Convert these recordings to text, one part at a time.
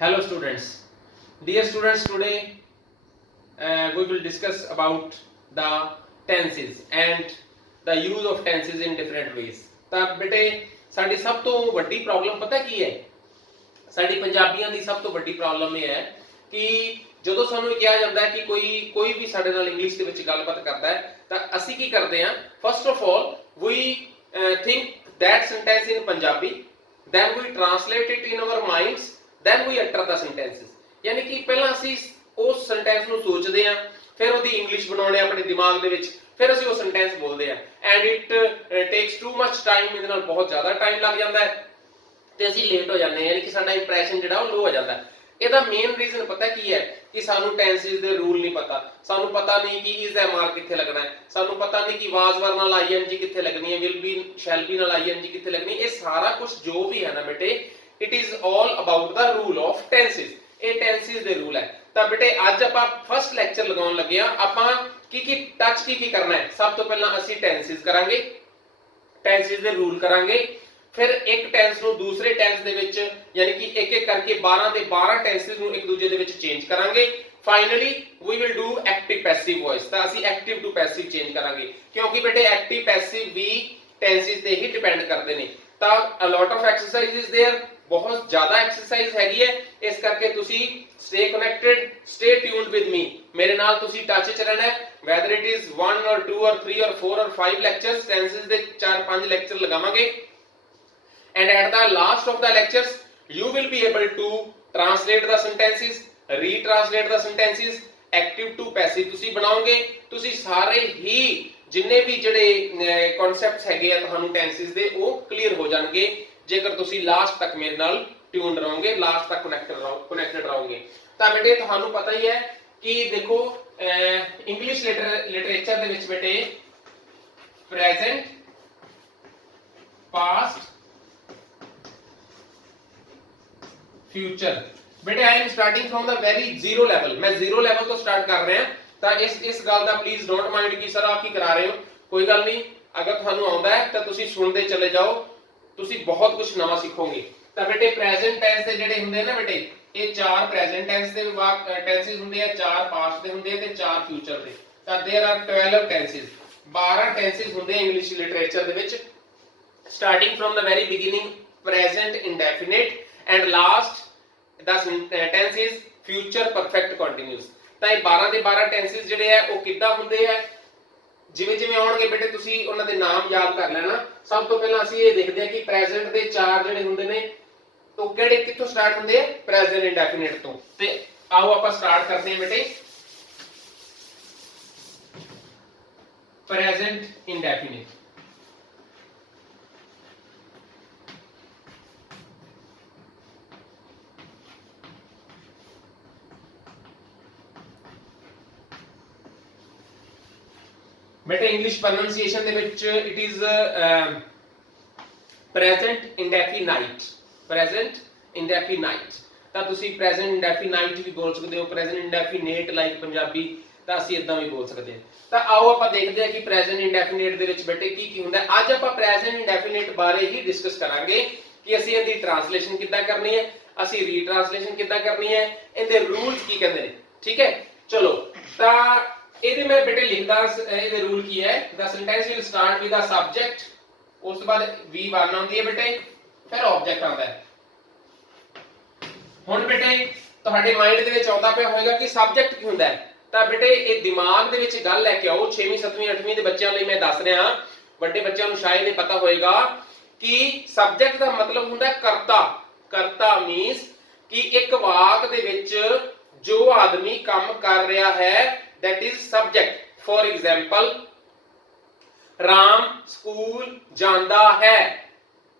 Hello students. Dear students, today we will discuss about the tenses and the use of tenses in different ways. ਤਾਂ ਬੇਟੇ ਸਾਡੀ ਸਭ ਤੋਂ ਵੱਡੀ problem ਪਤਾ ਕੀ ਹੈ? ਸਾਡੀ ਪੰਜਾਬੀਆਂ ਦੀ ਸਭ ਤੋਂ ਵੱਡੀ ਪ੍ਰੋਬਲਮ ਇਹ ਹੈ ਕਿ ਜਦੋਂ ਸਾਨੂੰ ਕਿਹਾ ਜਾਂਦਾ ਹੈ ਕਿ ਕੋਈ ਵੀ ਸਾਡੇ ਨਾਲ ਇੰਗਲਿਸ਼ ਦੇ ਵਿੱਚ ਗੱਲਬਾਤ ਕਰਦਾ ਹੈ ਤਾਂ ਅਸੀਂ ਕੀ ਕਰਦੇ ਹਾਂ? First of all we think that sentence in Punjabi, then we translate it in our minds, then we utter the sentences. यानी कि पहला ਅਸੀਂ ਉਸ ਸੈਂਟੈਂਸ ਨੂੰ ਸੋਚਦੇ ਹਾਂ, ਫਿਰ ਉਹਦੀ ਇੰਗਲਿਸ਼ ਬਣਾਉਣੇ ਆਪਣੇ ਦਿਮਾਗ ਦੇ ਵਿੱਚ, ਫਿਰ ਅਸੀਂ ਉਹ ਸੈਂਟੈਂਸ ਬੋਲਦੇ ਹਾਂ and it takes too much time. ਇਹਦੇ ਨਾਲ ਬਹੁਤ ਜ਼ਿਆਦਾ ਟਾਈਮ ਲੱਗ ਜਾਂਦਾ ਹੈ ਤੇ ਅਸੀਂ ਲੇਟ ਹੋ ਜਾਂਦੇ ਹਾਂ, ਯਾਨੀ ਕਿ ਸਾਡਾ ਇੰਪ੍ਰੈਸ਼ਨ ਜਿਹੜਾ ਉਹ ਲੋ ਹੋ ਜਾਂਦਾ ਹੈ। ਇਹਦਾ ਮੇਨ ਰੀਜ਼ਨ ਪਤਾ ਕੀ ਹੈ ਕਿ ਸਾਨੂੰ ਟੈਂਸਿਸ ਦੇ ਰੂਲ ਨਹੀਂ ਪਤਾ। ਸਾਨੂੰ ਪਤਾ ਨਹੀਂ ਕਿ ਇਜ਼ ਦਾ ਮਾਰਕ ਕਿੱਥੇ ਲੱਗਣਾ ਹੈ, ਸਾਨੂੰ ਪਤਾ ਨਹੀਂ ਕਿ ਵਾਸ ਵਰ ਨਾਲ ਆਈਐਨਜੀ ਕਿੱਥੇ ਲੱਗਣੀ ਹੈ, ਵਿਲ ਬੀ ਸ਼ੈਲ ਬੀ ਨਾਲ ਆਈਐਨਜੀ ਕਿੱਥੇ ਲੱਗਣੀ ਹੈ। ਇਹ ਸਾਰਾ ਕੁਝ ਜੋ ਵੀ ਹੈ ਨਾ ਬੇਟੇ, it is all about the rule of tenses. ਇਹ ਟੈਂਸਿਸ ਦੇ ਰੂਲ ਹੈ। ਤਾਂ ਬੇਟੇ ਅੱਜ ਆਪਾਂ ਫਸਟ ਲੈਕਚਰ ਲਗਾਉਣ ਲੱਗੇ ਆ। ਆਪਾਂ ਕੀ ਟੱਚ ਕੀ ਕਰਨਾ ਹੈ? ਸਭ ਤੋਂ ਪਹਿਲਾਂ ਅਸੀਂ ਟੈਂਸਿਸ ਕਰਾਂਗੇ, ਟੈਂਸਿਸ ਦੇ ਰੂਲ ਕਰਾਂਗੇ, ਫਿਰ ਇੱਕ ਟੈਂਸ ਨੂੰ ਦੂਸਰੇ ਟੈਂਸ ਦੇ ਵਿੱਚ ਯਾਨੀ ਕਿ ਇੱਕ ਇੱਕ ਕਰਕੇ 12 ਦੇ 12 ਟੈਂਸਿਸ ਨੂੰ ਇੱਕ ਦੂਜੇ ਦੇ ਵਿੱਚ ਚੇਂਜ ਕਰਾਂਗੇ। Finally we will do active passive voice. ਤਾਂ ਅਸੀਂ ਐਕਟਿਵ ਟੂ ਪੈਸਿਵ ਚੇਂਜ ਕਰਾਂਗੇ ਕਿਉਂਕਿ ਬੇਟੇ ਐਕਟਿਵ ਪੈਸਿਵ ਵੀ ਟੈਂਸਿਸ ਤੇ ਹੀ ਡਿਪੈਂਡ ਕਰਦੇ ਨੇ। ਤਾਂ a lot of exercise there, ਬਹੁਤ ਜ਼ਿਆਦਾ ਐਕਸਰਸਾਈਜ਼ ਹੈਗੀ ਹੈ। ਇਸ ਕਰਕੇ ਤੁਸੀਂ stay connected, stay tuned with me. ਮੇਰੇ ਨਾਲ ਤੁਸੀਂ ਟੱਚ 'ਚ ਰਹਿਣਾ ਹੈ। Whether it is 1 or 2 or 3 or 4 or 5 lectures, tenses ਦੇ 4-5 ਲੈਕਚਰ ਲਗਾਵਾਂਗੇ। And at the last of the lectures you will be able to translate the sentences, retranslate the sentences, active to passive ਤੁਸੀਂ ਬਣਾਓਗੇ। ਤੁਸੀਂ ਸਾਰੇ ਹੀ ਜਿੰਨੇ ਵੀ ਜਿਹੜੇ concepts ਹੈਗੇ ਆ ਤੁਹਾਨੂੰ ਟੈਂਸਿਸ ਦੇ ਉਹ ਕਲੀਅਰ ਹੋ ਜਾਣਗੇ ਜੇਕਰ ਤੁਸੀਂ ਲਾਸਟ ਤੱਕ ਮੇਰੇ ਨਾਲ ਟਿਊਨ ਰਹੋਗੇ, ਲਾਸਟ ਤੱਕ ਕਨੈਕਟਡ ਰਹੋਗੇ। ਤਾਂ ਬੇਟੇ ਤੁਹਾਨੂੰ ਪਤਾ ਹੀ ਹੈ ਕਿ ਦੇਖੋ ਇੰਗਲਿਸ਼ ਲਿਟਰੇਚਰ ਦੇ ਵਿੱਚ ਬੇਟੇ ਪ੍ਰੈਜ਼ੈਂਟ, ਪਾਸਟ, फ्यूचर। बेटे I am starting from the very zero level, मैं जीरो लेवल तो स्टार्ट कर रहे हैं। ਤਾਂ ਇਸ ਗੱਲ ਦਾ ਪਲੀਜ਼ ਡੋਂਟ ਮਾਈਂਡ ਕਿ ਸਰ ਆਪ ਕੀ ਕਰਾ ਰਹੇ ਹੋ। ਕੋਈ ਗੱਲ ਨਹੀਂ, ਅਗਰ ਤੁਹਾਨੂੰ ਆਉਂਦਾ ਹੈ ਤਾਂ ਤੁਸੀਂ ਸੁਣਦੇ ਚਲੇ ਜਾਓ, ਤੁਸੀਂ ਬਹੁਤ ਕੁਝ ਨਵਾਂ ਸਿੱਖੋਗੇ। ਤਾਂ ਬੇਟੇ ਪ੍ਰੈਜ਼ੈਂਟ ਟੈਂਸ ਦੇ ਜਿਹੜੇ ਹੁੰਦੇ ਨੇ ਬੇਟੇ, ਇਹ 4 ਪ੍ਰੈਜ਼ੈਂਟ ਟੈਂਸ ਦੇ ਟੈਂਸਿਸ ਹੁੰਦੇ ਆ, 4 ਪਾਸਟ ਦੇ ਹੁੰਦੇ ਆ ਤੇ 4 ਫਿਊਚਰ ਦੇ। ਤਾਂ देयर आर 12 ਟੈਂਸਿਸ, 12 ਟੈਂਸਿਸ ਹੁੰਦੇ ਆ ਇੰਗਲਿਸ਼ ਲਿਟਰੇਚਰ ਦੇ ਵਿੱਚ। Starting from the very beginning present indefinite and last the tense is future perfect continuous। ਤਾਂ ਇਹ 12 ਦੇ 12 ਟੈਂਸਿਸ ਜਿਹੜੇ ਆ ਉਹ ਕਿੱਦਾਂ ਹੁੰਦੇ ਆ, ਜਿਵੇਂ ਜਿਵੇਂ ਆਉਣਗੇ ਬੇਟੇ ਤੁਸੀਂ ਉਹਨਾਂ ਦੇ ਨਾਮ ਯਾਦ ਕਰ ਲੈਣਾ। ਸਭ ਤੋਂ ਪਹਿਲਾਂ ਅਸੀਂ ਇਹ ਦੇਖਦੇ ਹਾਂ ਕਿ ਪ੍ਰੈਜ਼ੈਂਟ ਦੇ 4 ਜਿਹੜੇ ਹੁੰਦੇ ਨੇ ਉਹ ਕਿਹੜੇ ਕਿੱਥੋਂ ਸਟਾਰਟ ਹੁੰਦੇ ਆ? ਪ੍ਰੈਜ਼ੈਂਟ ਇੰਡੈਫੀਨਿਟ ਤੋਂ। ਤੇ ਆਓ ਆਪਾਂ ਸਟਾਰਟ ਕਰਦੇ ਹਾਂ ਬੇਟੇ ਪ੍ਰੈਜ਼ੈਂਟ ਇੰਡੈਫੀਨਿਟ। बेटे इंग्लिश प्रोनाउंसिएशन ਦੇ ਵਿੱਚ ਇਟ ਇਜ਼ ਪ੍ਰੈਜ਼ੈਂਟ ਇੰਡੈਫੀਨਾਈਟ, ਪ੍ਰੈਜ਼ੈਂਟ ਇੰਡੈਫੀਨਾਈਟ। ਤਾਂ ਤੁਸੀਂ ਪ੍ਰੈਜ਼ੈਂਟ ਇੰਡੈਫੀਨਾਈਟ ਵੀ ਬੋਲ ਸਕਦੇ ਹੋ, ਪ੍ਰੈਜ਼ੈਂਟ ਇੰਡੈਫੀਨੇਟ ਲਾਈਕ ਪੰਜਾਬੀ, ਤਾਂ ਅਸੀਂ ਇਦਾਂ ਵੀ ਬੋਲ ਸਕਦੇ ਹਾਂ। ਤਾਂ ਆਓ ਆਪਾਂ ਦੇਖਦੇ ਹਾਂ ਕਿ ਪ੍ਰੈਜ਼ੈਂਟ ਇੰਡੈਫੀਨੇਟ ਦੇ ਵਿੱਚ ਬੇਟੇ ਕੀ ਕੀ ਹੁੰਦਾ ਹੈ। ਅੱਜ ਆਪਾਂ ਪ੍ਰੈਜ਼ੈਂਟ ਇੰਡੈਫੀਨੇਟ ਬਾਰੇ ਹੀ ਡਿਸਕਸ ਕਰਾਂਗੇ ਕਿ ਅਸੀਂ ਇਹਦੀ ਟ੍ਰਾਂਸਲੇਸ਼ਨ ਕਿੱਦਾਂ ਕਰਨੀ ਹੈ, ਅਸੀਂ ਰੀਟ੍ਰਾਂਸਲੇਸ਼ਨ ਕਿੱਦਾਂ ਕਰਨੀ ਹੈ, ਇਹਦੇ ਰੂਲਸ ਕੀ ਕਹਿੰਦੇ ਨੇ। ਠੀਕ ਹੈ, ਚਲੋ। ਤਾਂ ਇਹਦੇ ਮੈਂ ਬੇਟੇ ਲਿਖਦਾ, ਇਹਦੇ ਰੂਲ ਕੀ ਹੈ? The sentence will start with the subject, ਉਸ ਤੋਂ ਬਾਅਦ V1 ਆਉਂਦੀ ਹੈ ਬੇਟੇ, ਫਿਰ ਆਬਜੈਕਟ ਆਉਂਦਾ ਹੈ। ਹੁਣ ਬੇਟੇ ਤੁਹਾਡੇ ਮਾਈਂਡ ਦੇ ਵਿੱਚ ਆਉਂਦਾ ਪਿਆ ਹੋਵੇਗਾ ਕਿ ਸਬਜੈਕਟ ਕੀ ਹੁੰਦਾ ਹੈ। ਤਾਂ ਬੇਟੇ ਇਹ ਦਿਮਾਗ ਦੇ ਵਿੱਚ ਗੱਲ ਲੈ ਕੇ ਆਓ। 6ਵੀਂ 7ਵੀਂ 8ਵੀਂ ਦੇ ਬੱਚਿਆਂ ਲਈ ਮੈਂ ਦੱਸ ਰਿਹਾ, ਵੱਡੇ ਬੱਚਿਆਂ ਨੂੰ ਸ਼ਾਇਦ ਨਹੀਂ ਪਤਾ ਹੋਵੇਗਾ ਕਿ ਸਬਜੈਕਟ ਦਾ ਮਤਲਬ ਹੁੰਦਾ ਕਰਤਾ। ਕਰਤਾ ਮੀਨਸ ਕਿ ਇੱਕ ਵਾਕ ਦੇ ਵਿੱਚ ਜੋ ਆਦਮੀ ਕੰਮ ਕਰ ਰਿਹਾ ਹੈ, that is subject। for example Ram school ਜਾਂਦਾ ਹੈ।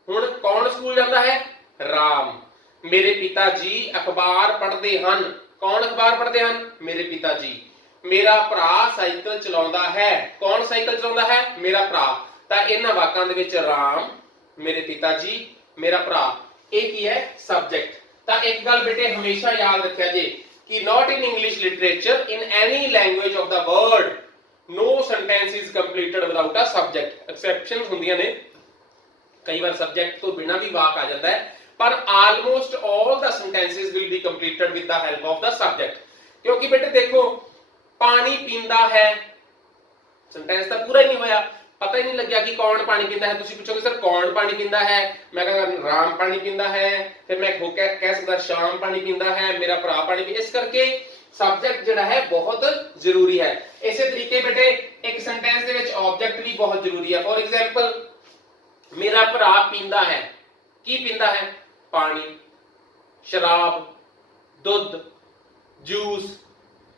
ਹੁਣ ਕੌਣ ਸਕੂਲ ਜਾਂਦਾ ਹੈ? ਰਾਮ। ਮੇਰੇ ਪਿਤਾ ਜੀ ਅਖਬਾਰ ਪੜ੍ਹਦੇ ਹਨ। ਕੌਣ ਅਖਬਾਰ ਪੜ੍ਹਦੇ ਹਨ? ਮੇਰੇ ਪਿਤਾ ਜੀ। ਮੇਰਾ ਭਰਾ ਸਾਈਕਲ ਚਲਾਉਂਦਾ ਹੈ। ਕੌਣ ਸਾਈਕਲ ਚਲਾਉਂਦਾ ਹੈ? ਮੇਰਾ ਭਰਾ। ਤਾਂ ਇਹਨਾਂ ਵਾਕਾਂ ਦੇ ਵਿੱਚ ਰਾਮ, ਮੇਰੇ ਪਿਤਾ ਜੀ, ਮੇਰਾ ਭਰਾ, ਇਹ ਕੀ ਹੈ? ਸਬਜੈਕਟ। ਤਾਂ ਇੱਕ ਗੱਲ ਬੇਟੇ ਹਮੇਸ਼ਾ ਯਾਦ ਰੱਖਿਆ ਜੇ ਕਿ not in English literature, in any language of the world, no sentence is completed without a subject। exceptions ਹੁੰਦੀਆਂ ਨੇ, ਕਈ ਵਾਰ ਸਬਜੈਕਟ ਤੋਂ ਬਿਨਾਂ ਵੀ ਵਾਕ ਆ ਜਾਂਦਾ ਹੈ, पर almost all the sentences will be completed with the help of the subject। क्योंकि बेटे देखो पानी पींदा है सेंटेंस तो पूरा ही नहीं होया, पता ही नहीं लग्या कि कौन पानी पींदा है। तुसी पूछोगे सर कौन पानी पींदा है, मैं कहूंगा राम पानी पींदा है, फिर मैं कह सकदा श्याम पानी पींदा है, मेरा भरा पानी पी। इस करके सब्जेक्ट जिहड़ा है बहुत जरूरी है। इसे तरीके बेटे एक सेंटेंस दे विच ऑब्जेक्ट भी बहुत जरूरी है। फॉर एग्जांपल मेरा भरा पींदा है, की पींदा है? पानी, शराब, दुध, जूस,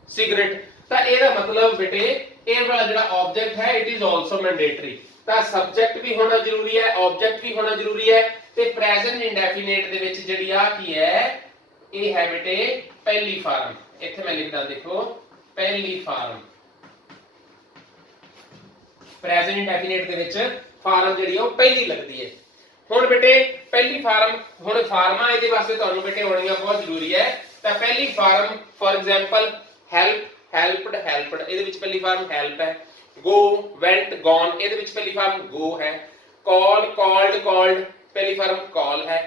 सिगरेट। तो ਇਹਦਾ मतलब बेटे ਇਹ वाला ਜਿਹੜਾ ऑब्जेक्ट है इट इज आल्सो मैंडेटरी। ਤਾਂ सब्जेक्ट भी होना जरूरी है, ऑब्जेक्ट भी होना जरूरी है। ਤੇ प्रेजेंट इंडेफिनिट ਦੇ ਵਿੱਚ ਜਿਹੜੀ ਆ ਕੀ ਹੈ, ਇਹ ਹੈ बेटे पहली फॉर्म। ਇੱਥੇ मैं लिखदा देखो पहली फॉर्म। प्रेजेंट इंडेफिनिट ਦੇ ਵਿੱਚ ਫਾਰਮ ਜਿਹੜੀ ਆ ਉਹ ਪਹਿਲੀ ਲੱਗਦੀ ਹੈ। ਹੁਣ बेटे पहली फॉर्म ਹੁਣ ਫਾਰਮਾਂ ਇਹਦੇ ਵਾਸਤੇ ਤੁਹਾਨੂੰ बेटे ਹੋਣੀਆਂ ਬਹੁਤ ਜ਼ਰੂਰੀ ਹੈ। ਤਾਂ पहली form for example help, helped, helped, ਇਹਦੇ ਵਿੱਚ ਪਹਿਲੀ ਫਾਰਮ help ਹੈ। go, went, gone, ਇਹਦੇ ਵਿੱਚ ਪਹਿਲੀ ਫਾਰਮ go ਹੈ। call, called, called, ਪਹਿਲੀ ਫਾਰਮ call ਹੈ।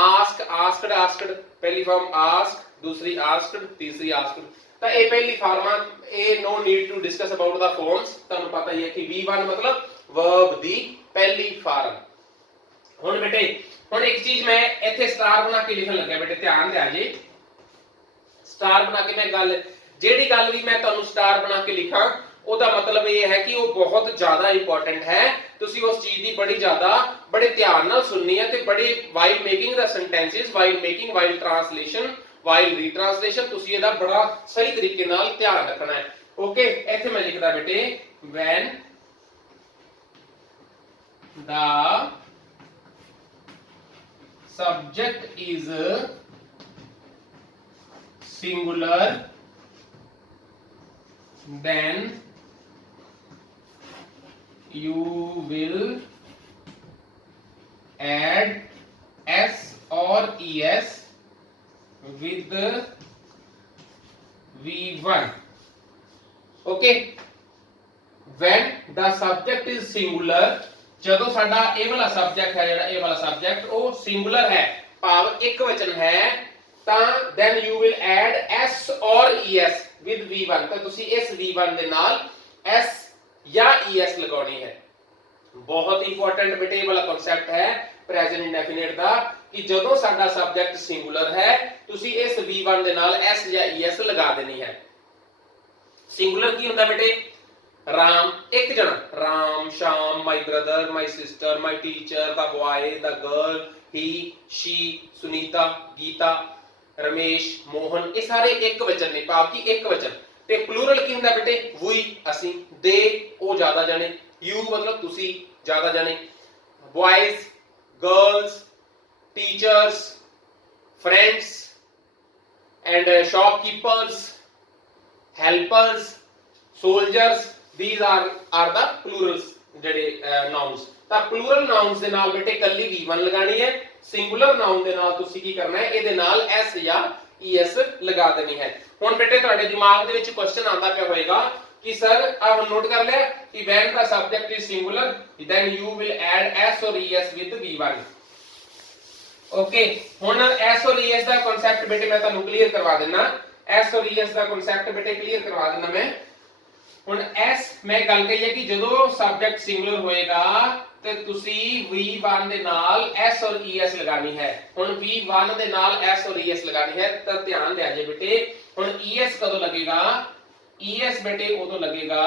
ask, asked, asked, ਪਹਿਲੀ ਫਾਰਮ ask, ਦੂਸਰੀ asked, ਤੀਸਰੀ asked। ਤਾਂ ਇਹ ਪਹਿਲੀ ਫਾਰਮਾਂ, ਇਹ no need to discuss about the forms, ਤੁਹਾਨੂੰ ਪਤਾ ਹੀ ਹੈ ਕਿ V1 ਮਤਲਬ verb ਦੀ ਪਹਿਲੀ ਫਾਰਮ। ਹੁਣ ਬੇਟੇ ਹੁਣ ਇੱਕ ਚੀਜ਼ ਮੈਂ ਇੱਥੇ ਸਟਾਰ ਬਣਾ ਕੇ ਲਿਖਣ ਲੱਗਾ ਬੇਟੇ, ਧਿਆਨ ਦਿਆ ਜੀ। ਸਟਾਰ ਬਣਾ ਕੇ ਮੈਂ ਗੱਲ ਜਿਹੜੀ ਗੱਲ ਵੀ ਮੈਂ ਤੁਹਾਨੂੰ ਸਟਾਰ ਬਣਾ ਕੇ ਲਿਖਾਂ ਉਹਦਾ ਮਤਲਬ ਇਹ ਹੈ ਕਿ ਉਹ ਬਹੁਤ ਜ਼ਿਆਦਾ ਇੰਪੋਰਟੈਂਟ ਹੈ। ਤੁਸੀਂ ਉਸ ਚੀਜ਼ ਦੀ ਬੜੀ ਜ਼ਿਆਦਾ ਬੜੇ ਧਿਆਨ ਨਾਲ ਸੁਣਨੀ ਹੈ ਤੇ ਬੜੇ while making the sentences, while making, while translation, while retranslation ਤੁਸੀਂ ਇਹਦਾ ਬੜਾ ਸਹੀ ਤਰੀਕੇ ਨਾਲ ਧਿਆਨ ਰੱਖਣਾ ਹੈ। ਓਕੇ, ਇੱਥੇ ਮੈਂ ਲਿਖਦਾ ਬੇਟੇ when the subject is singular then you will add s or es with v1। okay, when the subject is singular, ਜਦੋਂ ਸਾਡਾ ਇਹ ਵਾਲਾ ਸਬਜੈਕਟ ਹੈ ਜਿਹੜਾ ਇਹ ਵਾਲਾ ਸਬਜੈਕਟ ਉਹ ਸਿੰਗੂਲਰ ਹੈ ਭਾਵ ਇੱਕ ਵਚਨ ਹੈ ਤਾਂ then you will add s or es with v1। ਤਾਂ ਤੁਸੀਂ ਇਸ v1 ਦੇ ਨਾਲ s ਜਾਂ es ਲਗਾਉਣੀ ਹੈ। ਬਹੁਤ ਇੰਪੋਰਟੈਂਟ ਬੇਟੇ ਇਹ ਵਾਲਾ ਕਨਸੈਪਟ ਹੈ ਪ੍ਰੈਜ਼ੈਂਟ ਇੰਡੈਫੀਨਿਟ ਦਾ ਕਿ ਜਦੋਂ ਸਾਡਾ ਸਬਜੈਕਟ ਸਿੰਗੂਲਰ ਹੈ ਤੁਸੀਂ ਇਸ v1 ਦੇ ਨਾਲ s ਜਾਂ es ਲਗਾ ਦੇਣੀ ਹੈ। ਸਿੰਗੂਲਰ ਕੀ ਹੁੰਦਾ ਬੇਟੇ? राम एक जना, Ram, Shyam, my brother, my sister, my teacher, the boy, the girl, he, she, Sunita, Gita, Ramesh, Mohan, ये सारे एक वचन ने भाव कि एक वचन। ते प्लूरल की हुंदा बेटे? we असी, they ओ ज्यादा जने, you मतलब तुसी ज्यादा जने, boys, girls, teachers, friends and shopkeepers, helpers, soldiers, these are the plurals ਜਿਹੜੇ nouns। ਤਾਂ plural nouns ਦੇ ਨਾਲ ਬੇਟੇ ਕੱਲੀ v1 ਲਗਾਣੀ ਹੈ। singular noun ਦੇ ਨਾਲ ਤੁਸੀਂ ਕੀ ਕਰਨਾ ਹੈ? ਇਹਦੇ ਨਾਲ s ਜਾਂ es ਲਗਾ ਦੇਣੀ ਹੈ। ਹੁਣ ਬੇਟੇ ਤੁਹਾਡੇ ਦਿਮਾਗ ਦੇ ਵਿੱਚ ਕੁਐਸਚਨ ਆਉਂਦਾ ਪਿਆ ਹੋਵੇਗਾ ਕਿ ਸਰ ਆਹ ਨੋਟ ਕਰ ਲਿਆ ਕਿ when the subject is singular then you will add s or es with v1। okay, ਹੁਣ s or es the concept ਬੇਟੇ ਮੈਂ ਤੁਹਾਨੂੰ ਕਲੀਅਰ ਕਰਵਾ ਦਿੰਦਾ। s or es the concept ਬੇਟੇ ਕਲੀਅਰ ਕਰਵਾ ਦਿੰਦਾ ਮੈਂ। ਹੁਣ s ਮੈਂ ਗੱਲ ਕਹੀ ਹੈ ਕਿ ਜਦੋਂ ਸਬਜੈਕਟ ਸਿੰਗੂਲਰ ਹੋਏਗਾ ਤੇ ਤੁਸੀਂ v1 ਦੇ ਨਾਲ s ਔਰ es ਲਗਾਣੀ ਹੈ। ਹੁਣ v1 ਦੇ ਨਾਲ s ਔਰ es ਲਗਾਣੀ ਹੈ ਤਾਂ ਧਿਆਨ ਦਿਆ ਜੇ ਬੇਟੇ। ਹੁਣ es ਕਦੋਂ ਲੱਗੇਗਾ? es ਬੇਟੇ ਉਦੋਂ ਲੱਗੇਗਾ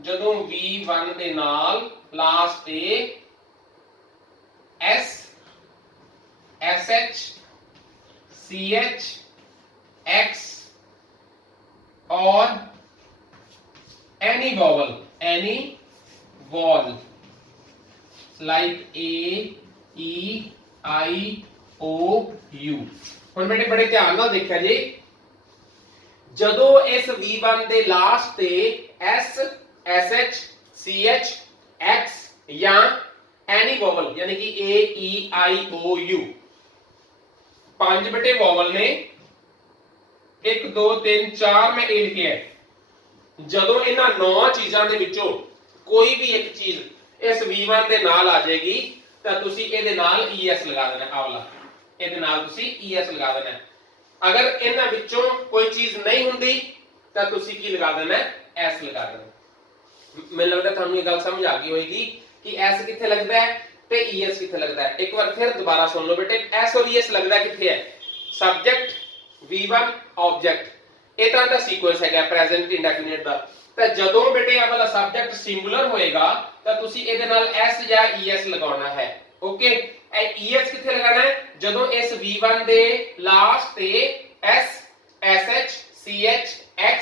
ਜਦੋਂ v1 ਦੇ ਨਾਲ ਲਾਸਟ ਤੇ s, sh, ch, x और any vowel like a, e, i, o, u। ਹੁਣ ਬੇਟੇ ਬੜੇ ਧਿਆਨ ਨਾਲ ਦੇਖਿਆ ਜੀ, ਜਦੋਂ ਇਸ v1 ਦੇ ਲਾਸਟ ਤੇ s, sh, ch, x ਜਾਂ any vowel ਯਾਨੀ ਕਿ a, e, i, o, u ਪੰਜ ਬੇਟੇ vowel ਨੇ 1 2 3 4 ਮੈਂ ਇਹ ਲਿਖਿਆ। ਜਦੋਂ ਇਹਨਾਂ 9 ਚੀਜ਼ਾਂ ਦੇ ਵਿੱਚੋਂ ਕੋਈ ਵੀ ਇੱਕ ਚੀਜ਼ ਇਸ v1 ਦੇ ਨਾਲ ਆ ਜਾਏਗੀ ਤਾਂ ਤੁਸੀਂ ਇਹਦੇ ਨਾਲ es ਲਗਾ ਦੇਣਾ। ਆਵਲਾ ਇਹਦੇ ਨਾਲ ਤੁਸੀਂ es ਲਗਾ ਦੇਣਾ ਹੈ। ਅਗਰ ਇਹਨਾਂ ਵਿੱਚੋਂ ਕੋਈ ਚੀਜ਼ ਨਹੀਂ ਹੁੰਦੀ ਤਾਂ ਤੁਸੀਂ ਕੀ ਲਗਾ ਦੇਣਾ ਹੈ, s ਲਗਾ ਦੇਣਾ। ਮੈਨੂੰ ਲੱਗਦਾ ਤੁਹਾਨੂੰ ਇਹ ਗੱਲ ਸਮਝ ਆ ਗਈ ਹੋਏਗੀ ਕਿ s ਕਿੱਥੇ ਲੱਗਦਾ ਹੈ ਤੇ es ਕਿੱਥੇ ਲੱਗਦਾ ਹੈ। ਇੱਕ ਵਾਰ ਫਿਰ ਦੁਬਾਰਾ ਸੁਣ ਲਓ ਬੇਟੇ, s ਔਰ es ਲੱਗਦਾ ਕਿੱਥੇ ਹੈ, ਸਬਜੈਕਟ v1 ਆਬਜੈਕਟ, ਇਹ ਤਾਂ ਦਾ ਸੀਕੁਐਂਸ ਹੈਗਾ ਪ੍ਰੈਜ਼ੈਂਟ ਇੰਡੈਫੀਨਿਟ ਦਾ। ਤਾਂ ਜਦੋਂ ਬੇਟੇ ਆ ਵਾਲਾ ਸਬਜੈਕਟ ਸਿੰਗੂਲਰ ਹੋਏਗਾ ਤਾਂ ਤੁਸੀਂ ਇਹਦੇ ਨਾਲ s ਜਾਂ es ਲਗਾਉਣਾ ਹੈ। ਓਕੇ, ਇਹ es ਕਿੱਥੇ ਲਗਾਣਾ ਹੈ, ਜਦੋਂ ਇਸ v1 ਦੇ ਲਾਸਟ ਤੇ s sh ch x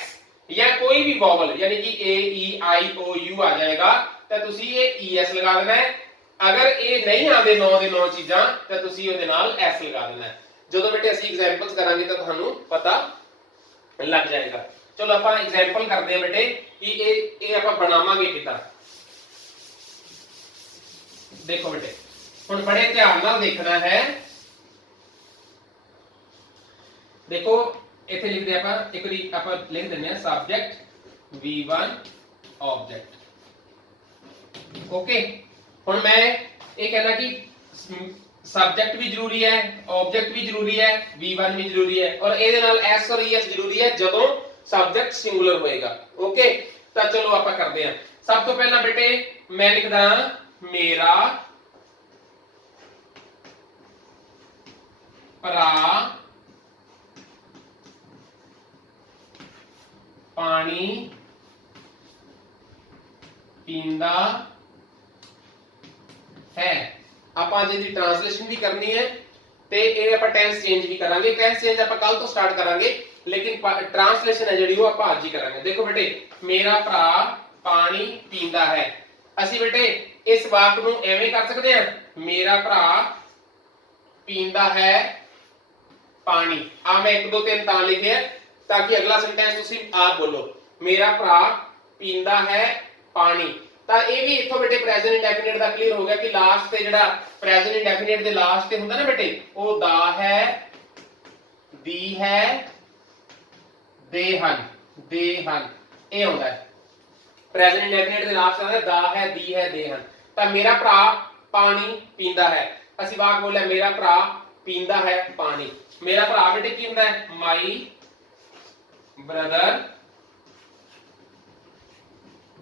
ਜਾਂ ਕੋਈ ਵੀ ਵੋਵਲ ਯਾਨੀ ਕਿ a e i o u ਆ ਜਾਏਗਾ ਤਾਂ ਤੁਸੀਂ ਇਹ es ਲਗਾ ਦੇਣਾ ਹੈ। ਅਗਰ ਇਹ ਨਹੀਂ ਆਉਂਦੇ 9 ਦੇ 9 ਚੀਜ਼ਾਂ ਤਾਂ ਤੁਸੀਂ ਉਹਦੇ ਨਾਲ s ਲਗਾ ਦੇਣਾ ਹੈ। ਜਦੋਂ ਬੇਟੇ ਅਸੀਂ ਐਗਜ਼ਾਮਪਲਸ ਕਰਾਂਗੇ ਤਾਂ ਤੁਹਾਨੂੰ ਪਤਾ ਲੱਗ ਜਾਏਗਾ। ਚਲੋ ਆਪਾਂ ਐਗਜ਼ਾਮਪਲ ਕਰਦੇ ਹਾਂ ਬੇਟੇ ਕਿ ਇਹ ਆਪਾਂ ਬਣਾਵਾਂਗੇ ਕਿੱਦਾਂ। ਦੇਖੋ ਬੇਟੇ, ਹੁਣ ਬੜੇ ਧਿਆਨ ਨਾਲ ਦੇਖਣਾ ਹੈ। ਦੇਖੋ ਇੱਥੇ ਲਿਖਦੇ ਆਪਾਂ, ਇੱਕ ਵਾਰੀ ਆਪਾਂ ਲਿਖ ਦਿੰਦੇ ਆ ਸਬਜੈਕਟ v1 ਆਬਜੈਕਟ। ਓਕੇ, ਹੁਣ ਮੈਂ ਇਹ ਕਹਿਣਾ ਕਿ ਸਬਜੈਕਟ ਵੀ ਜ਼ਰੂਰੀ ਹੈ, ਆਬਜੈਕਟ ਵੀ ਜ਼ਰੂਰੀ ਹੈ, v1 ਵੀ ਜ਼ਰੂਰੀ ਹੈ ਔਰ ਇਹਦੇ ਨਾਲ s ਔਰ es ਜ਼ਰੂਰੀ ਹੈ ਜਦੋਂ ਸਬਜੈਕਟ ਸਿੰਗੂਲਰ ਹੋਏਗਾ। ਓਕੇ, ਤਾਂ ਚਲੋ ਆਪਾਂ ਕਰਦੇ ਹਾਂ। ਸਭ ਤੋਂ ਪਹਿਲਾਂ ਬੇਟੇ ਮੈਂ ਲਿਖਦਾ ਮੇਰਾ ਭਰਾ ਪਾਣੀ ਪੀਂਦਾ ਹੈ। ਆਪਾਂ ਜੇ ਦੀ ਟ੍ਰਾਂਸਲੇਸ਼ਨ ਵੀ ਕਰਨੀ ਹੈ ਤੇ ਇਹ ਆਪਾਂ ਟੈਂਸ ਚੇਂਜ ਵੀ ਕਰਾਂਗੇ। ਟੈਂਸ ਚੇਂਜ ਆਪਾਂ ਕੱਲ ਤੋਂ ਸਟਾਰਟ ਕਰਾਂਗੇ ਲੇਕਿਨ ਟ੍ਰਾਂਸਲੇਸ਼ਨ ਹੈ ਜਿਹੜੀ ਉਹ ਆਪਾਂ ਅੱਜ ਹੀ ਕਰਾਂਗੇ। ਦੇਖੋ ਬੇਟੇ, ਮੇਰਾ ਭਰਾ ਪਾਣੀ ਪੀਂਦਾ ਹੈ। ਅਸੀਂ ਬੇਟੇ ਇਸ ਵਾਕ ਨੂੰ ਐਵੇਂ ਕਰ ਸਕਦੇ ਹਾਂ, ਮੇਰਾ ਭਰਾ ਪੀਂਦਾ ਹੈ ਪਾਣੀ। ਆ ਮੈਂ 1 2 3 ਤਾਂ ਲਿਖਿਆ ਤਾਂ ਕਿ ਅਗਲਾ ਸੈਂਟੈਂਸ ਤੁਸੀਂ ਆਪ ਬੋਲੋ, ਮੇਰਾ ਭਰਾ ਪੀਂਦਾ ਹੈ ਪਾਣੀ। ਤਾਂ ਇਹ ਵੀ ਇੱਥੋਂ ਬੇਟੇ ਪ੍ਰੈਜ਼ੈਂਟ ਇੰਡੈਫੀਨਿਟ ਦਾ ਕਲੀਅਰ ਹੋ ਗਿਆ ਕਿ ਲਾਸਟ ਤੇ ਜਿਹੜਾ ਪ੍ਰੈਜ਼ੈਂਟ ਇੰਡੈਫੀਨਿਟ ਦੇ ਲਾਸਟ ਤੇ ਹੁੰਦਾ ਨਾ ਬੇਟੇ, ਉਹ ਦਾ ਹੈ, ਦੀ ਹੈ, ਦੇ ਹਨ, ਇਹ ਆਉਂਦਾ ਹੈ। ਪ੍ਰੈਜ਼ੈਂਟ ਇੰਡੈਫੀਨਿਟ ਦੇ ਲਾਸਟ ਆਉਂਦਾ ਦਾ ਹੈ, ਦੀ ਹੈ, ਦੇ ਹਨ। ਤਾਂ ਮੇਰਾ ਭਰਾ ਪਾਣੀ ਪੀਂਦਾ ਹੈ। ਅਸੀਂ ਵਾਕ ਬੋਲਿਆ ਮੇਰਾ ਭਰਾ ਪੀਂਦਾ ਹੈ ਪਾਣੀ। ਮੇਰਾ ਭਰਾ ਬੇਟੇ ਕੀ ਹੁੰਦਾ ਹੈ, ਮਾਈ ਬ੍ਰਦਰ।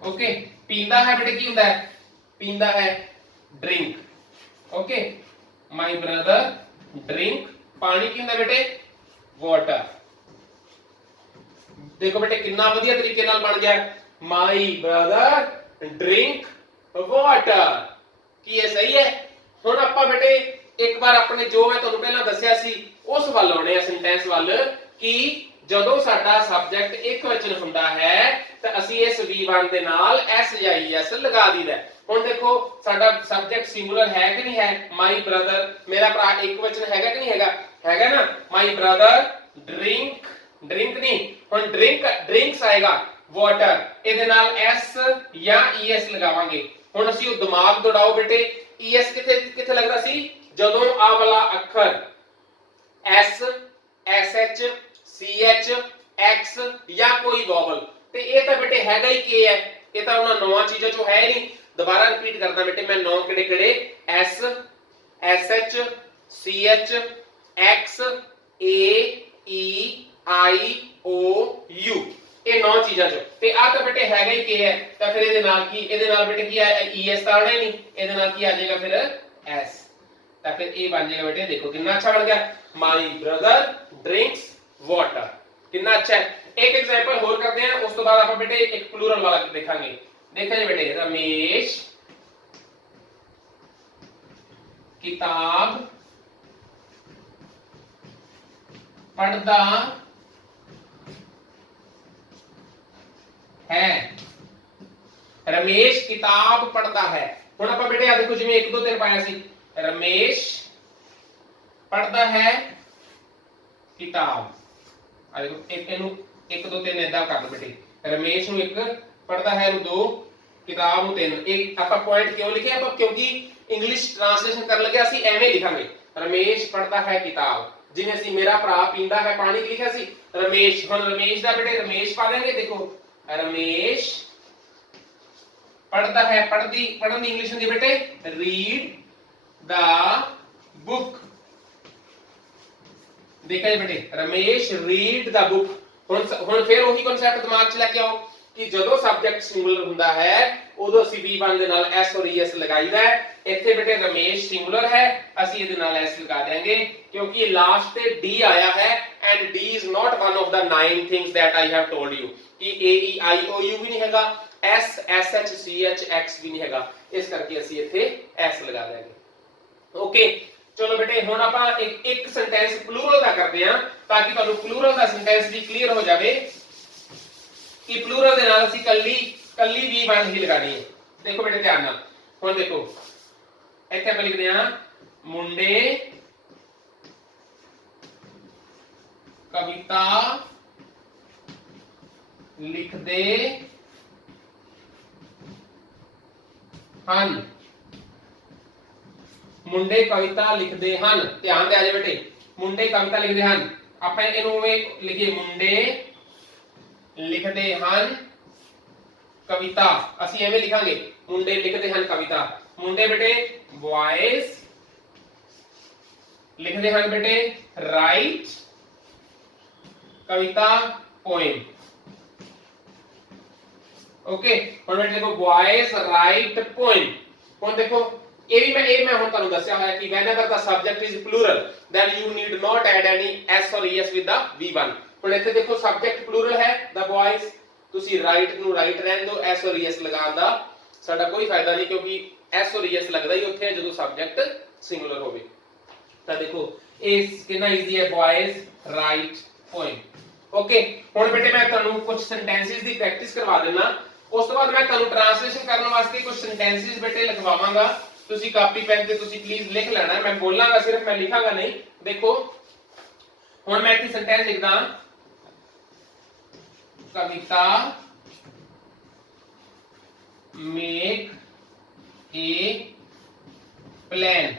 ਓਕੇ, ਪੀਂਦਾ ਹੈ ਬੇਟੇ ਕੀ ਹੁੰਦਾ ਹੈ, ਪੀਂਦਾ ਹੈ drink. Okay, my brother drink. ਪਾਣੀ ਕੀ ਹੁੰਦਾ ਬੇਟੇ, ਵਾਟਰ। ਦੇਖੋ ਬੇਟੇ ਕਿੰਨਾ ਵਧੀਆ ਤਰੀਕੇ ਨਾਲ ਬਣ ਗਿਆ, ਮਾਈ ਬ੍ਰਦਰ ਡਰਿੰਕ ਵਾਟਰ। ਕੀ ਇਹ ਸਹੀ ਹੈ? ਹੁਣ ਆਪਾਂ ਬੇਟੇ ਇੱਕ ਵਾਰ ਆਪਣੇ ਜੋ ਮੈਂ ਤੁਹਾਨੂੰ ਪਹਿਲਾਂ ਦੱਸਿਆ ਸੀ ਉਸ ਵੱਲ ਆਉਣੇ ਆ, ਸੈਂਟੈਂਸ ਵੱਲ, ਕਿ ਜਦੋਂ ਸਾਡਾ ਸਬਜੈਕਟ ਇੱਕ ਵਚਨ ਹੁੰਦਾ ਹੈ ਤਾਂ ਅਸੀਂ ਇਸ v1 ਦੇ ਨਾਲ s ਜਾਂ es ਲਗਾ ਦਈਦਾ। ਹੁਣ ਦੇਖੋ ਸਾਡਾ ਸਬਜੈਕਟ ਸਿੰਗੂਲਰ ਹੈ ਕਿ ਨਹੀਂ ਹੈ, ਮਾਈ ਬ੍ਰਦਰ, ਮੇਰਾ ਭਰਾ ਇੱਕ ਵਚਨ ਹੈਗਾ ਕਿ ਨਹੀਂ ਹੈਗਾ, ਹੈਗਾ ਨਾ। ਮਾਈ ਬ੍ਰਦਰ ਡਰਿੰਕ, ਡਰਿੰਕ ਨਹੀਂ, ਹੁਣ ਡਰਿੰਕਸ ਆਏਗਾ, ਵਾਟਰ, ਇਹਦੇ ਨਾਲ s ਜਾਂ es ਲਗਾਵਾਂਗੇ। ਹੁਣ ਅਸੀਂ ਉਹ ਦਿਮਾਗ ਦੌੜਾਓ ਬੇਟੇ, es ਕਿੱਥੇ ਲੱਗਦਾ ਸੀ, ਜਦੋਂ ਆ ਵਾਲਾ ਅੱਖਰ s sh ch x ਜਾਂ ਕੋਈ ਵੋਵਲ, ਤੇ ਇਹ ਤਾਂ ਬੇਟੇ ਹੈਗਾ ਹੀ ਕੀ ਹੈ, ਇਹ ਤਾਂ ਉਹਨਾਂ 9 ਚੀਜ਼ਾਂ ਚੋਂ ਹੈ ਨਹੀਂ। ਦੁਬਾਰਾ ਰਿਪੀਟ ਕਰਦਾ ਬੇਟੇ ਮੈਂ, 9 ਕਿਹੜੇ s sh ch x a e i o u, ਇਹ 9 ਚੀਜ਼ਾਂ ਚੋਂ, ਤੇ ਆ ਤਾਂ ਬੇਟੇ ਹੈਗਾ ਹੀ ਕੀ ਹੈ। ਤਾਂ ਫਿਰ ਇਹਦੇ ਨਾਲ ਕੀ, ਇਹਦੇ ਨਾਲ ਬੇਟੇ ਕੀ ਹੈ, es ਤਾਂ ਆਉਣਾ ਹੀ ਨਹੀਂ, ਇਹਦੇ ਨਾਲ ਕੀ ਆ ਜਾਏਗਾ ਫਿਰ s। ਤਾਂ ਫਿਰ ਇਹ ਬਣ ਜਾਏਗਾ ਬੇਟੇ, ਦੇਖੋ ਕਿੰਨਾ ਅੱਛਾ ਬਣ ਗਿਆ, ਮਾਈ ਬ੍ਰਦਰ ਡਰਿੰਕਸ ਵਾਟਰ। ਕਿੰਨਾ ਅੱਛਾ ਹੈ। ਇੱਕ ਐਗਜ਼ਾਮਪਲ ਹੋਰ ਕਰਦੇ ਹਾਂ, ਉਸ ਤੋਂ ਬਾਅਦ ਆਪਾਂ ਬੇਟੇ ਇੱਕ ਪਲੂਰਲ ਵਾਲਾ ਦੇਖਾਂਗੇ। ਦੇਖਿਆ ਜੀ ਬੇਟੇ, ਰਮੇਸ਼ ਕਿਤਾਬ ਪੜ੍ਹਦਾ ਹੈ। रमेश किताब पढ़ता है। ਹੁਣ ਆਪਾਂ ਬੇਟੇ ਆ ਦੇਖੋ ਜਿਵੇਂ 1 2 3 ਪਾਇਆ ਸੀ, रमेश पढ़ता है किताब। ਆ ਦੇਖੋ ਇਹਨੂੰ 1 2 3 ਇਦਾਂ ਕਰ ਲਓ ਬੇਟੇ, रमेश ਨੂੰ 1 पढ़ता है ਨੂੰ 2 किताब ਨੂੰ 3। ਇਹ ਆਪਾਂ ਪੁਆਇੰਟ ਕਿਉਂ ਲਿਖਿਆ, ਆਪਾਂ ਕਿਉਂਕਿ ਇੰਗਲਿਸ਼ ਟ੍ਰਾਂਸਲੇਸ਼ਨ ਕਰਨ ਲੱਗੇ ਅਸੀਂ ਐਵੇਂ ਲਿਖਾਂਗੇ, रमेश पढ़ता है किताब। ਜਿਵੇਂ ਅਸੀਂ ਮੇਰਾ ਭਰਾ ਪੀਂਦਾ ਹੈ ਪਾਣੀ ਲਿਖਿਆ ਸੀ, रमेश, ਹੁਣ रमेश ਦਾ ਬੇਟੇ रमेश ਪਾ ਦੇंगे। देखो रमेश पढ़ता है, पढ़ने की इंग्लिश होती है बेटे रीड द बुक। देखा जी बेटे, रमेश रीड द बुक। ਹੁਣ ਫਿਰ ਉਹੀ ਕਨਸੈਪਟ ਦਿਮਾਗ 'ਚ ਲੈ ਕੇ ਆਓ ਕਿ ਜਦੋਂ ਸਬਜੈਕਟ ਸਿੰਗੂਲਰ ਹੁੰਦਾ ਹੈ ਉਦੋਂ ਅਸੀਂ V1 ਦੇ ਨਾਲ S ਔਰ ES ਲਗਾਈਦਾ ਹੈ। ਇੱਥੇ ਬੇਟੇ ਰਮੇਸ਼ ਸਿੰਗੂਲਰ ਹੈ, ਅਸੀਂ ਇਹਦੇ ਨਾਲ S ਲਗਾ ਦੇਾਂਗੇ ਕਿਉਂਕਿ ਲਾਸਟ ਤੇ D ਆਇਆ ਹੈ and D is not one of the 9 things that I have told you ਕਿ A E I O U ਵੀ ਨਹੀਂ ਹੈਗਾ, S S H C H X ਵੀ ਨਹੀਂ ਹੈਗਾ, ਇਸ ਕਰਕੇ ਅਸੀਂ ਇੱਥੇ S ਲਗਾ ਦੇਾਂਗੇ। ਓਕੇ ਚਲੋ ਬੇਟੇ ਹੁਣ ਆਪਾਂ ਇੱਕ ਸੈਂਟੈਂਸ ਪਲੂਰਲ ਦਾ ਕਰਦੇ ਹਾਂ ਤਾਂ ਕਿ ਤੁਹਾਨੂੰ ਪਲੂਰਲ ਦਾ ਸੈਂਟੈਂਸ ਵੀ ਕਲੀਅਰ ਹੋ ਜਾਵੇ ਕਿ ਪਲੂਰਲ ਦੇ ਨਾਲ ਅਸੀਂ ਕੱਲੀ V1 ਹੀ ਲਗਾਣੀ ਹੈ। ਦੇਖੋ ਬੇਟੇ ਧਿਆਨ ਨਾਲ, ਹੁਣ ਦੇਖੋ ਇੱਥੇ ਆਪਾਂ ਲਿਖਦੇ ਹਾਂ ਮੁੰਡੇ ਕਵਿਤਾ ਲਿਖਦੇ ਹਨ। ਮੁੰਡੇ ਕਵਿਤਾ ਲਿਖਦੇ ਹਨ, ਧਿਆਨ ਦੇ ਆ ਜਾ ਬੇਟੇ, ਮੁੰਡੇ ਕਵਿਤਾ ਲਿਖਦੇ ਹਨ। ਆਪਾਂ ਇਹਨੂੰ ਲਿਖੀਏ ਮੁੰਡੇ ਲਿਖਦੇ ਹਨ ਕਵਿਤਾ, ਅਸੀਂ ਐਵੇਂ ਲਿਖਾਂਗੇ ਮੁੰਡੇ ਲਿਖਦੇ ਹਨ ਕਵਿਤਾ। ਮੁੰਡੇ ਬੇਟੇ ਬॉयज ਲਿਖਦੇ ਹਨ ਬੇਟੇ ਰਾਈਟ ਕਵਿਤਾ ਪੋਇਮ। ਓਕੇ ਹੁਣ ਬੇਟੇ ਦੇਖੋ ਬॉयज ਰਾਈਟ ਪੋਇਮ। ਹੁਣ ਦੇਖੋ ਇਹ ਮੈਂ ਹੁਣ ਤੁਹਾਨੂੰ ਦੱਸਿਆ ਹੋਇਆ ਕਿ whenever the subject is plural then you need not add any s or es with the V1। ਹੁਣ ਇੱਥੇ ਦੇਖੋ ਸਬਜੈਕਟ ਪਲੂਰਲ ਹੈ the boys, ਤੁਸੀਂ ਰਾਈਟ ਨੂੰ ਰਾਈਟ ਰਹਿਣ ਦਿਓ, s or es ਲਗਾਉਣ ਦਾ ਸਾਡਾ ਕੋਈ ਫਾਇਦਾ ਨਹੀਂ ਕਿਉਂਕਿ s or es ਲੱਗਦਾ ਹੀ ਉੱਥੇ ਹੈ ਜਦੋਂ ਸਬਜੈਕਟ ਸਿੰਗੂਲਰ ਹੋਵੇ। ਤਾਂ ਦੇਖੋ ਇਹ ਕਿੰਨਾ ਈਜ਼ੀ ਹੈ boys ਰਾਈਟ ਪੋਇਮ। ਓਕੇ ਹੁਣ ਬੇਟੇ ਮੈਂ ਤੁਹਾਨੂੰ ਕੁਝ ਸੈਂਟੈਂਸਸ ਦੀ ਪ੍ਰੈਕਟਿਸ ਕਰਵਾ ਦੇਣਾ, ਉਸ ਤੋਂ ਬਾਅਦ ਮੈਂ ਤੁਹਾਨੂੰ ਟ੍ਰਾਂਸਲੇਸ਼ਨ ਕਰਨ ਵਾਸਤੇ ਕੁਝ ਸੈਂਟੈਂਸਸ ਬੇਟੇ ਲਿਖਵਾਵਾਂਗਾ, ਤੁਸੀਂ ਕਾਪੀ ਪੈਨ ਤੇ ਤੁਸੀਂ ਪਲੀਜ਼ ਲਿਖ ਲੈਣਾ, ਮੈਂ ਬੋਲਾਂਗਾ ਸਿਰਫ, ਮੈਂ ਲਿਖਾਂਗਾ ਨਹੀਂ। ਦੇਖੋ ਹੁਣ ਮੈਂ ਇੱਥੇ ਸੈਂਟੈਂਸ ਲਿਖਦਾ ਕਵਿਤਾ ਮੇਕ ਏ ਪਲਾਨ।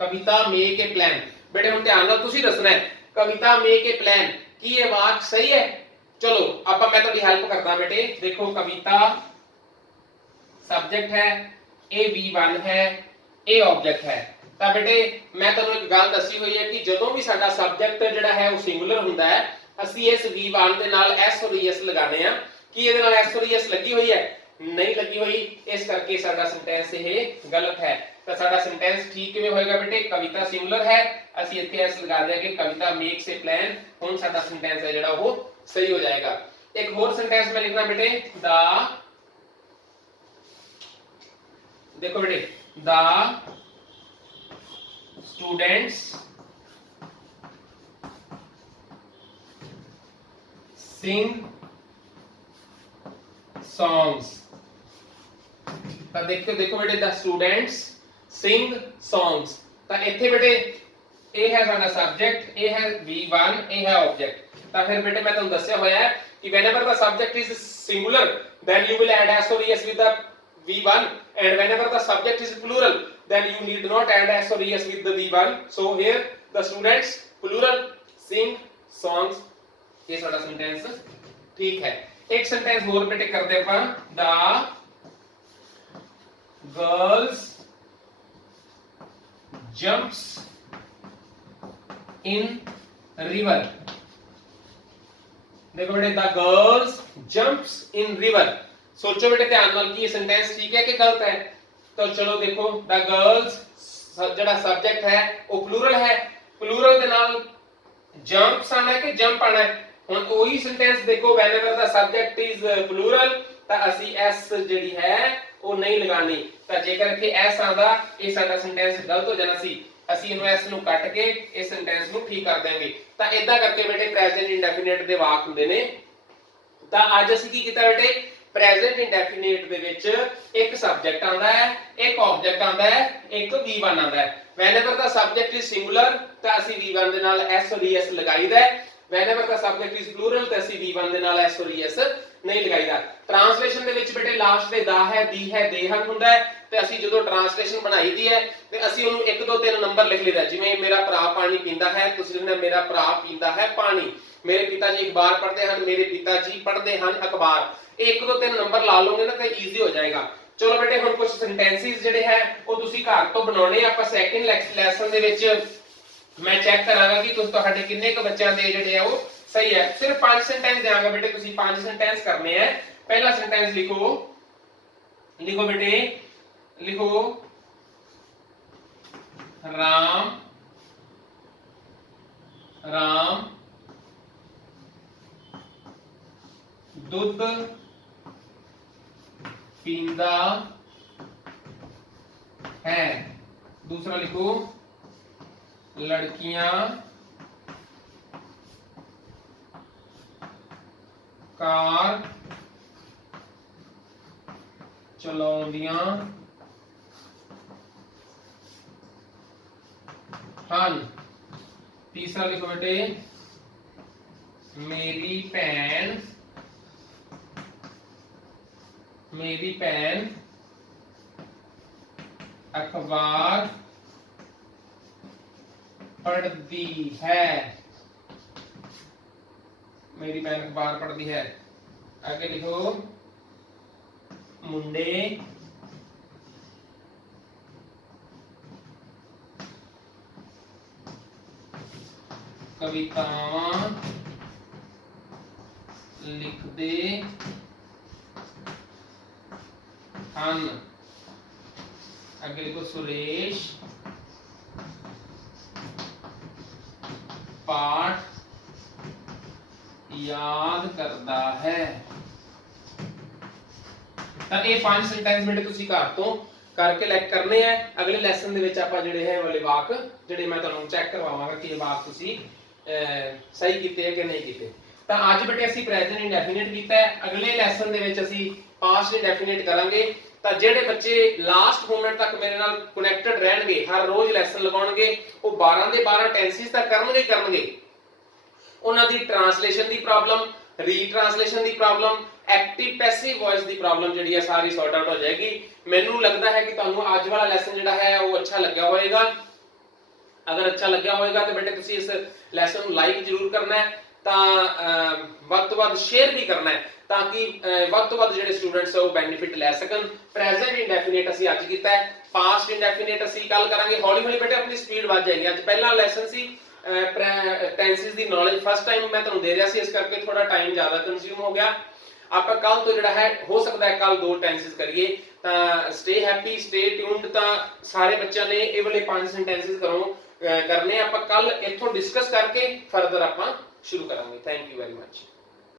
ਕਵਿਤਾ ਮੇਕ ਏ ਪਲਾਨ। ਬੇਟੇ ਹੁਣ ਧਿਆਨ ਨਾਲ ਤੁਸੀਂ ਦੱਸਣਾ ਹੈ ਕਵਿਤਾ ਮੇਕ ਏ ਪਲਾਨ, ਕੀ ਇਹ ਵਾਕ ਸਹੀ ਹੈ? ਚਲੋ ਆਪਾਂ ਮੈਂ ਤੁਹਾਡੀ ਹੈਲਪ ਕਰਦਾ ਬੇਟੇ। ਦੇਖੋ ਕਵਿਤਾ ਸਬਜੈਕਟ ਹੈ, ਇਹ V1 ਹੈ, ਇਹ ਆਬਜੈਕਟ ਹੈ। ਤਾਂ ਬੇਟੇ ਮੈਂ ਤੁਹਾਨੂੰ ਇੱਕ ਗੱਲ ਦੱਸੀ ਹੋਈ ਹੈ ਕਿ ਜਦੋਂ ਵੀ ਸਾਡਾ ਸਬਜੈਕਟ ਜਿਹੜਾ ਹੈ ਉਹ ਸਿੰਗੂਲਰ ਹੁੰਦਾ ਹੈ ਅਸੀਂ ਇਸ V1 ਦੇ ਨਾਲ S ਔਰ ES ਲਗਾਣੇ ਆ। ਕੀ ਇਹਦੇ ਨਾਲ S ਔਰ ES ਲੱਗੀ ਹੋਈ ਹੈ? ਨਹੀਂ ਲੱਗੀ ਹੋਈ, ਇਸ ਕਰਕੇ ਸਾਡਾ ਸੈਂਟੈਂਸ ਇਹ ਗਲਤ ਹੈ। ਤਾਂ ਸਾਡਾ ਸੈਂਟੈਂਸ ਠੀਕ ਕਿਵੇਂ ਹੋਏਗਾ ਬੇਟੇ? ਕਵਿਤਾ ਸਿੰਗੂਲਰ ਹੈ, ਅਸੀਂ ਇੱਥੇ S ਲਗਾ ਦਿਆਂਗੇ, ਕਵਿਤਾ ਮੇਕਸ ਏ ਪਲਾਨ। ਹੁਣ ਸਾਡਾ ਸੈਂਟੈਂਸ ਹੈ ਜਿਹੜਾ ਉਹ ਸਹੀ ਹੋ ਜਾਏਗਾ। ਇੱਕ ਹੋਰ ਸੈਂਟੈਂਸ ਮੈਂ ਲਿਖਣਾ ਬੇਟੇ ਦਾ, देखो बेटे the students sing songs। ਤਾਂ देखो बेटे the students sing songs। ਤਾਂ ਇੱਥੇ बेटे ਇਹ ਹੈ ਸਾਡਾ ਸਬਜੈਕਟ, ਇਹ ਹੈ V1, ਇਹ ਹੈ ਆਬਜੈਕਟ। ਤਾਂ ਫਿਰ बेटे मैं ਤੁਹਾਨੂੰ ਦੱਸਿਆ ਹੋਇਆ ਹੈ ਕਿ whenever the subject is singular then you will add s or es with the V1 and whenever the subject is plural then you need not add s or es with the V1। so here the students plural sing songs, ये सारा sentence ठीक है। एक sentence और बेटे करते अपन the girls jumps in river। देखो बेटे the girls jumps in river। सोचो बेटे ध्यान नाल कि ये सेंटेंस ठीक है कि गलत है? तो चलो देखो द गर्ल्स ਜਿਹੜਾ ਸਬਜੈਕਟ ਹੈ ਉਹ ਪਲੂਰਲ ਹੈ, ਪਲੂਰਲ ਦੇ ਨਾਲ ਜੰਪਸ ਆਣਾ ਹੈ ਕਿ ਜੰਪ ਆਣਾ ਹੈ? ਹੁਣ ਉਹੀ ਸੈਂਟੈਂਸ ਦੇਖੋ whenever the subject is plural ਤਾਂ ਅਸੀਂ s ਜਿਹੜੀ ਹੈ ਉਹ ਨਹੀਂ ਲਗਾਣੀ। ਤਾਂ ਜੇਕਰ ਇੱਥੇ s ਆਂਦਾ ਇਹ ਸਾਡਾ ਸੈਂਟੈਂਸ ਗਲਤ ਹੋ ਜਾਣਾ ਸੀ, ਅਸੀਂ ਇਹਨੂੰ s ਨੂੰ ਕੱਟ ਕੇ ਇਸ ਸੈਂਟੈਂਸ ਨੂੰ ਠੀਕ ਕਰ ਦੇਵਾਂਗੇ। ਤਾਂ ਇਦਾਂ ਕਰਕੇ ਬੇਟੇ ਪ੍ਰੈਜ਼ੈਂਟ ਇੰਡੈਫੀਨਿਟ ਦੇ ਵਾਕ ਹੁੰਦੇ ਨੇ। ਤਾਂ ਅੱਜ ਅਸੀਂ ਕੀ ਕੀਤਾ ਬੇਟੇ, ਪ੍ਰੈਜ਼ੈਂਟ ਇੰਡੈਫੀਨਿਟ ਦੇ ਵਿੱਚ ਇੱਕ ਸਬਜੈਕਟ ਆਂਦਾ ਹੈ, ਇੱਕ ਆਬਜੈਕਟ ਆਂਦਾ ਹੈ, ਇੱਕ V1 ਆਂਦਾ ਹੈ। whenever the subject is singular ਤਾਂ ਅਸੀਂ V1 ਦੇ ਨਾਲ s ਔਰ es ਲਗਾਈਦਾ ਹੈ, whenever the subject is plural ਤਾਂ ਅਸੀਂ V1 ਦੇ ਨਾਲ s ਔਰ es ਨਹੀਂ ਲਗਾਈਦਾ। ਟ੍ਰਾਂਸਲੇਸ਼ਨ ਦੇ ਵਿੱਚ ਬੇਟੇ ਲਾਸਟ ਤੇ ਦਾ ਹੈ, ਦੀ ਹੈ, ਦੇ ਹਨ ਹੁੰਦਾ ਹੈ ਤੇ ਅਸੀਂ ਜਦੋਂ ਟ੍ਰਾਂਸਲੇਸ਼ਨ ਬਣਾਈਦੀ ਹੈ ਤੇ ਅਸੀਂ ਉਹਨੂੰ 1 2 3 ਨੰਬਰ ਲਿਖ ਲਈਦਾ। ਜਿਵੇਂ ਮੇਰਾ ਭਰਾ ਪਾਣੀ ਪੀਂਦਾ ਹੈ, ਤੁਸੀਂ ਲਿਖਣਾ ਮੇਰਾ ਭਰਾ ਪੀਂਦਾ ਹੈ ਪਾਣੀ। ਮੇਰੇ ਪਿਤਾ ਜੀ ਅਖਬਾਰ ਪੜ੍ਹਦੇ ਹਨ, ਮੇਰੇ ਪਿਤਾ ਜੀ ਪੜ੍ਹਦੇ ਹਨ ਅਖਬਾਰ। 1 2 3 ਨੰਬਰ ਲਾ ਲੋਗੇ ਨਾ ਤਾਂ ਈਜ਼ੀ ਹੋ ਜਾਏਗਾ। ਚਲੋ ਬੇਟੇ ਹੁਣ ਕੁਝ ਸੈਂਟੈਂਸਸ ਜਿਹੜੇ ਹੈ ਉਹ ਤੁਸੀਂ ਘਰ ਤੋਂ ਬਣਾਉਣੇ ਆ। ਆਪਾਂ ਸੈਕਿੰਡ ਲੈਸਨ ਦੇ ਵਿੱਚ मैं चेक करांगा कि ਤੁਹਾਡੇ ਕਿੰਨੇ ਕੁ ਬੱਚਿਆਂ ਦੇ ਜਿਹੜੇ ਆ ਉਹ ਸਹੀ ਹੈ। ਸਿਰਫ 5 सेंटेंस देंगे बेटे, ਤੁਸੀਂ 5 सेंटेंस करने हैं। पहला सेंटेंस लिखो, लिखो बेटे, लिखो राम, राम दुध पींदा है। दूसरा लिखो लड़कियां कार चलाउंदियां हन। तीसरा लिखो बेटे मेरी भैन, मेरी भैन अखबार पढ़ती है, मेरी बहन अखबार पढ़ती है। आगे लिखो मुंडे कवितावां लिखते हन। आगे लिखो सुरेश पाठ याद करता है। ਤਾਂ ਇਹ 5 ਸੈਂਟੈਂਸ ਬੇਟੇ ਤੁਸੀਂ ਘਰ ਤੋਂ ਕਰਕੇ ਲੈਕ ਕਰਨੇ ਆ। ਅਗਲੇ ਲੈਸਨ ਦੇ ਵਿੱਚ ਆਪਾਂ ਜਿਹੜੇ ਹੈ ਵਾਲੇ ਵਾਕ ਜਿਹੜੇ ਮੈਂ ਤੁਹਾਨੂੰ ਚੈੱਕ ਕਰਵਾਵਾਂਗਾ ਕਿ ਇਹ ਵਾਕ ਤੁਸੀਂ ਸਹੀ ਕੀਤੇ ਹੈ ਕਿ ਨਹੀਂ ਕੀਤੇ। ਤਾਂ ਅੱਜ ਬੇਟੇ ਅਸੀਂ ਪ੍ਰੈਜ਼ੈਂਟ ਇੰਡੈਫੀਨਿਟ ਕੀਤਾ ਹੈ। ਅਗਲੇ ਲੈਸਨ ਦੇ ਵਿੱਚ ਅਸੀਂ ਪਾਸਟ ਇੰਡੈਫੀਨਿਟ ਕਰਾਂਗੇ। ਤਾਂ ਜਿਹੜੇ ਬੱਚੇ ਲਾਸਟ ਮੂਮੈਂਟ ਤੱਕ ਮੇਰੇ ਨਾਲ ਕਨੈਕਟਡ ਰਹਿਣਗੇ, ਹਰ ਰੋਜ਼ ਲੈਸਨ ਲਗਾਉਣਗੇ, ਉਹ 12 ਦੇ 12 ਟੈਂਸਿਸ ਤੱਕ ਕਰਨਗੇ। ਉਹਨਾਂ ਦੀ ਟ੍ਰਾਂਸਲੇਸ਼ਨ ਦੀ ਪ੍ਰੋਬਲਮ, ਰੀਟ੍ਰਾਂਸਲੇਸ਼ਨ ਦੀ ਪ੍ਰੋਬਲਮ, ਐਕਟਿਵ ਪੈਸਿਵ ਵੌਇਸ ਦੀ ਪ੍ਰੋਬਲਮ ਜਿਹੜੀ ਹੈ ਸਾਰੀ ਸੌਰਟ ਆਊਟ ਹੋ ਜਾਏਗੀ। ਮੈਨੂੰ ਲੱਗਦਾ ਹੈ ਕਿ ਤੁਹਾਨੂੰ ਅੱਜ ਵਾਲਾ ਲੈਸਨ ਜਿਹੜਾ ਹੈ ਉਹ ਅੱਛਾ ਲੱਗਿਆ ਹੋਵੇਗਾ। ਅਗਰ ਅੱਛਾ ਲੱਗਿਆ ਹੋਵੇਗਾ ਤਾਂ ਬੇਟੇ ਤੁਸੀਂ ਇਸ ਲੈਸਨ ਨੂੰ ਲਾਈਕ ਜ਼ਰੂਰ ਕਰਨਾ ਹੈ, ਤਾਂ ਵੱਧ ਤੋਂ ਵੱਧ ਸ਼ੇਅਰ ਵੀ ਕਰਨਾ ਹੈ ਤਾਂ ਕਿ ਵੱਧ ਤੋਂ ਵੱਧ ਜਿਹੜੇ ਸਟੂਡੈਂਟਸ ਉਹ ਬੈਨੀਫਿਟ ਲੈ ਸਕਣ। ਪ੍ਰੈਜ਼ੈਂਟ ਇੰਡੈਫੀਨਿਟ ਅਸੀਂ ਅੱਜ ਕੀਤਾ ਹੈ, ਪਾਸਟ ਇੰਡੈਫੀਨਿਟ ਅਸੀਂ ਕੱਲ ਕਰਾਂਗੇ। ਹੌਲੀ ਹੌਲੀ ਬੇਟੇ ਆਪਣੀ ਸਪੀਡ ਵੱਧ ਜਾਏਗੀ। ਅੱਜ ਪਹਿਲਾ ਲੈਸਨ ਸੀ ਟੈਂਸਿਸ ਦੀ ਨੌਲੇਜ, ਫਸਟ ਟਾਈਮ ਮੈਂ ਤੁਹਾਨੂੰ ਦੇ ਰਿਹਾ ਸੀ, ਇਸ ਕਰਕੇ ਥੋੜਾ ਟਾਈਮ ਜ਼ਿਆਦਾ ਕੰਜ਼ਿਊਮ ਹੋ ਗਿਆ। ਆਪਾਂ ਕੱਲ ਤੋਂ ਜਿਹੜਾ ਹੈ ਹੋ ਸਕਦਾ ਹੈ ਕੱਲ 2 ਟੈਂਸਿਸ ਕਰੀਏ। ਤਾਂ ਸਟੇ ਹੈਪੀ, ਸਟੇ ਟਿਊਨਡ। ਤਾਂ ਸਾਰੇ ਬੱਚਿਆਂ ਨੇ ਇਹ ਵਾਲੇ 5 ਸੈਂਟੈਂਸਿਸ ਕਰਨੇ ਆਪਾਂ ਕੱਲ ਇੱਥੋਂ ਡਿਸਕਸ ਕਰਕੇ ਫਰਦਰ ਆਪਾਂ ਸ਼ੁਰੂ ਕਰਾਂਗੇ। Thank you very much.